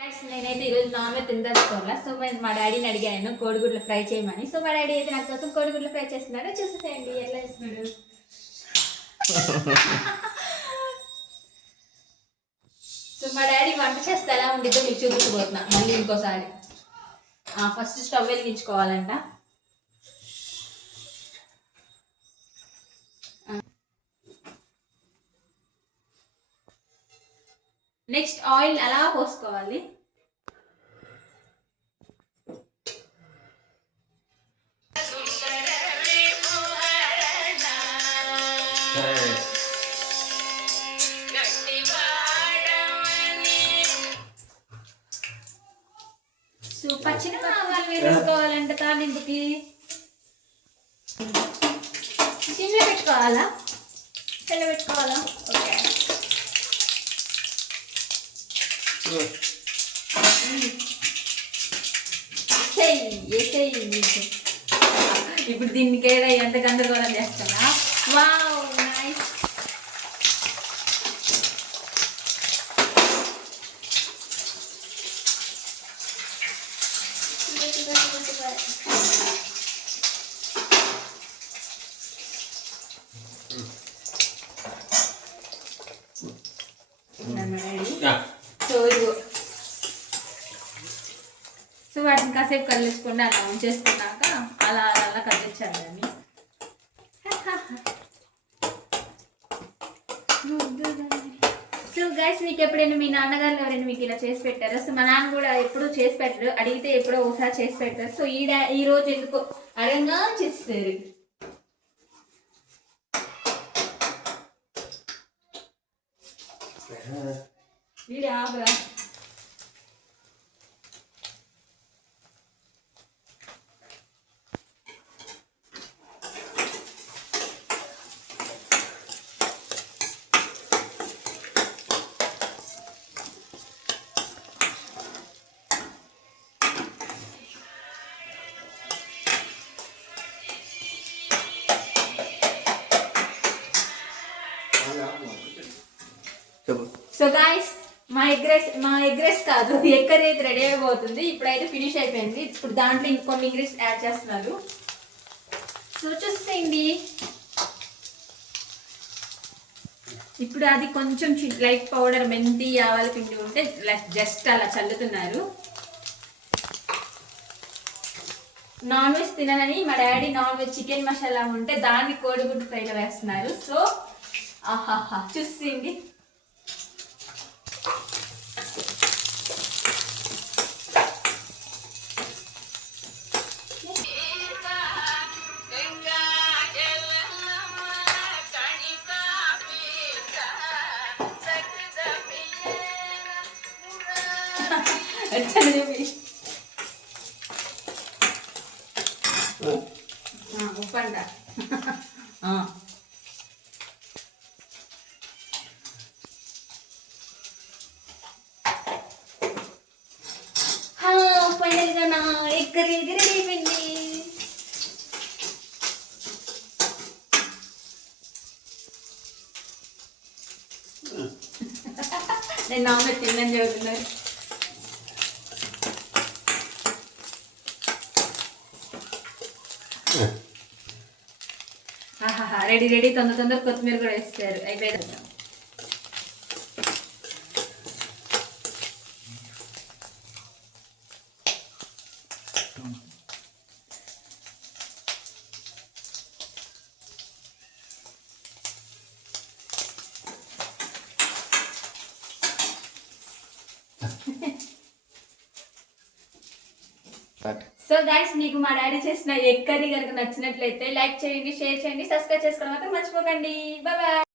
నేనైతే ఈరోజు non veg తిందలుచుకోవాలా. సో మా డాడీని అడిగాను కోడిగుడ్లు ఫ్రై చేయమని. సో మా డాడీ అయితే నా కోసం కోడిగుడ్లు ఫ్రై చేస్తున్నాడు. చూసేసేయండి ఎట్లా చేస్తున్నాడు. సో మా డాడీ వంట చేస్తే ఎలా ఉండిద్దో మీకు చూపించబోతున్నా మళ్ళీ ఇంకోసారి. ఫస్ట్ స్టవ్ వెలిగించుకోవాలంట. నెక్స్ట్ ఆయిల్ అలా పోసుకోవాలి. సో పచ్చిన ఆవాలు వేసుకోవాలంట తాలింపుకి. సిమ్లో పెట్టుకోవాలా తెల్ల పెట్టుకోవాలా? ఓకే. ఇప్పుడు దీనికి ఎంత గందరగోళం చేస్తున్నా. Wow nice. సో వాటిని కాసేపు కలిసుకుండా అలా ఉంచేసుకున్నాక అలా అలా కదిలించాలి దాన్ని. సో గైస్, మీకు ఎప్పుడైనా మీ నాన్నగారు ఎవరైనా మీకు ఇలా చేసి పెట్టారు? సో మా నాన్న కూడా ఎప్పుడూ చేసి పెట్టరు, అడిగితే ఎప్పుడో ఒకసారి చేసి పెట్టారు. సో ఈ రోజు ఎందుకో అడగంగా చేస్తారు. వీడి ఆగరా. సో గాయస్, మా ఎగ్ రైస్ కాదు, ఎగ్ కర్రీ అయితే రెడీ అయిపోతుంది. ఇప్పుడైతే ఫినిష్ అయిపోయింది. ఇప్పుడు దాంట్లో ఇంకొన్ని ఇంగ్రీడియంట్స్ యాడ్ చేస్తున్నారు. సో చూసేయండి. ఇప్పుడు అది కొంచెం లైట్ పౌడర్, మెంతి, ఆవాల పిండి ఉంటే జస్ట్ అలా చల్లుతున్నారు. నాన్ వెజ్ తిననని మా daddy non veg chicken masala ఉంటే దాన్ని కోడిగుడ్డు ఫ్రైలో వేస్తున్నారు. సో ఆహాహా చూసేయండి. ఉప్పంట ఫైనల్గా నా ఎగ్ కర్రీ రెడీ అయిపోయింది. నేను నాన్ వెజ్ తిన్నాను చెబుతున్నారు. రెడీ తొందర కొత్తిమీర కూడా వేస్తారు. అయిపోయింది. సో గైస్, మీకు మా డాడీ చేసిన ఎగ్ కర్రీ కనుక నచ్చినట్లయితే లైక్ చేయండి, షేర్ చేయండి, సబ్స్క్రైబ్ చేసుకోవడం మాత్రం మర్చిపోకండి. Bye bye.